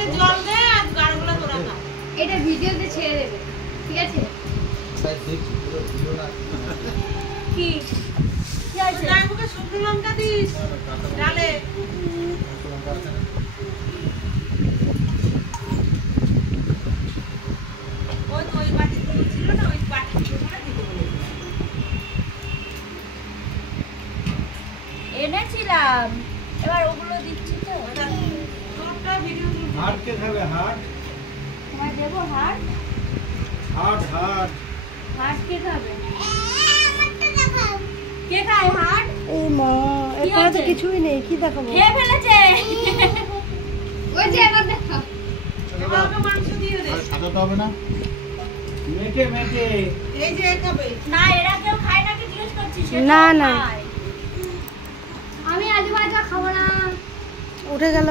আগে জল দে আর গাড়গুলো তোরা খা। এটা ভিডিওতে ছেড়ে দেবে, ঠিক আছে? তাই দেখি পুরো ভিডিও না। কি কি আছে? গায়ে মুখে শুকনো লঙ্কা দিস ডালে। ওই বাটি ছিল না, ওই বাটি করে দিতে বলে এনেছিলাম, এবার ওগুলো দিচ্ছি তো। তোরটা ভিডিও তুলবি। হাট কে খাবে হাট? তোমায় দেবো হাট? হাট হাট হাট কে খাবে? কে খায় হাট? এই মা, এখানে তো কিছুই নেই, কি দেখাবো? খেয়ে ফেলেছে। ওই যে এবার দেখো। আমাকে মাংস দিয়ে দে। আর সাদা তো হবে না? মেটে মেটে এই যে খাবে। না এরা কেউ খায় না কি জিজ্ঞেস করছিস? না, না। আমি আজু বাজু খাবো না। উঠে গেল।